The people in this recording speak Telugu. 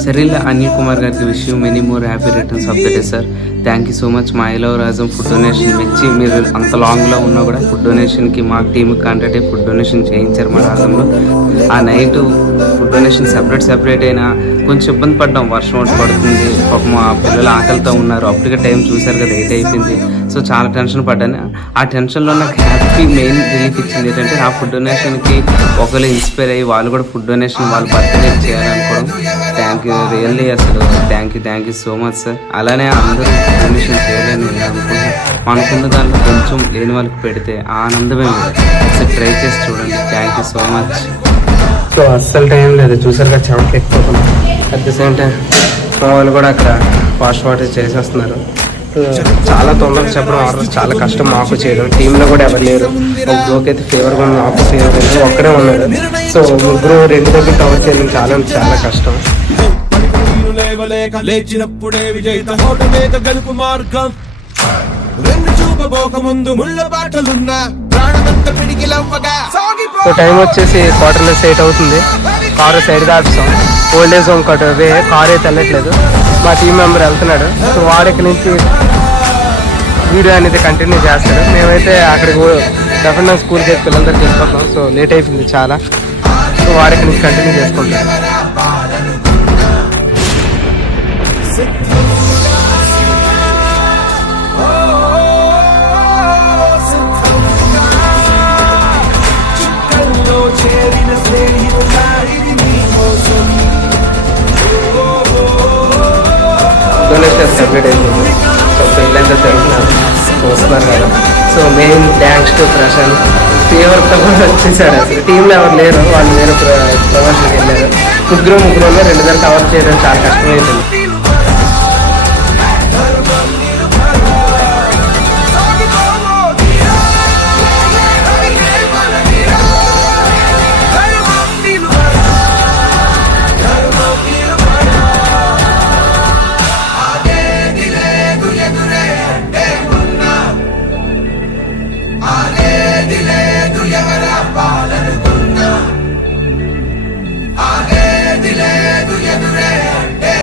Cyril Anil Kumar గారికి wish you many more happy returns of the day sir. Thank you so much. మా I love Rajam food donation ఇచ్చి మీరు అంత లాంగ్లో ఉన్నా కూడా ఫుడ్ డొనేషన్కి మా టీమ్కి కాంటాక్ట్ అయ్యి ఫుడ్ డొనేషన్ చేయించారు మా రాజంలో. ఆ నైట్ ఫుడ్ డొనేషన్ సెపరేట్ అయినా కొంచెం ఇబ్బంది పడ్డాం, వర్షం ఒకటి పడుతుంది, పాపం మా పిల్లలు ఆకలితో ఉన్నారు, అప్పటికే టైం చూశారు కదా 8 అయిపోయింది. సో చాలా టెన్షన్ పడ్డాను. ఆ టెన్షన్లో నాకు హ్యాపీ మెయిన్ రిలీఫ్ ఇచ్చింది ఏంటంటే నా ఫుడ్ డొనేషన్కి ఒకరు ఇన్స్పైర్ అయ్యి వాళ్ళు కూడా ఫుడ్ డొనేషన్ వాళ్ళ బర్త్డే చేయాలనుకోవడం. థ్యాంక్ యూ రియల్లీ, అసలు thank you so much sir. అలానే అందరూ డొనేషన్ చేయాలని నేను అనుకుంటున్నాను. అనుకున్న దాంట్లో కొంచెం లేని వాళ్ళకి పెడితే ఆనందమే ఒకసారి ట్రై చేసి చూడండి. Thank you so much. So అస్సలు టైం లేదు, చూసారుగా చెమటలు ఎక్కువ. అట్ ది సేమ్ టైం మా వాళ్ళు కూడా అక్కడ వాటర్ చేసేస్తున్నారు. చాలా తొందరగా చెప్పడం ఆర్డర్స్ చాలా కష్టం మాకు చేయడం. టీంలో కూడా ఎవరు లేరు. ఒక బ్రోక్ అయితే ఫేవర్గా ఉంది, నాకు ఫేవర్ లేదు, ఒక్కడే ఉన్నారు. సో ముగ్గురు 2 దగ్గర కవర్ చేయడం చాలా కష్టం. లేచినప్పుడే విజేత హోటమేక గెలుపు మార్గం. సో టైం వచ్చేసి 7:45 అవుతుంది. కారు సైడ్ దాటిస్తాం. Old age home cut way car అయితే వెళ్ళట్లేదు. మా టీం మెంబర్ వెళ్తున్నాడు. సో వాడికి నుంచి వీడియో అనేది కంటిన్యూ చేస్తాడు. మేమైతే అక్కడికి డెఫినెట్గా స్కూల్కి అయితే పిల్లలతో తీసుకొస్తాం. సో లేట్ అయిపోయింది చాలా. సో వాడికి నుంచి కంటిన్యూ చేసుకుంటాం. డొనేషన్ సెపరేట్ అయిపోయింది. సో పిల్లలంతా తెలుస్తున్నారు, వస్తున్నారు కదా. So main thanks to Prashant. ఫేవర్తో కూడా వచ్చేసాడు. అసలు టీంలో ఎవరు లేరు, వాళ్ళు వేరే ప్రమోషన్కి వెళ్ళారు. ముగ్గురు 2 దగ్గర కవర్ చేయడం చాలా కష్టమైపోయింది. दिले दुयगरा पालन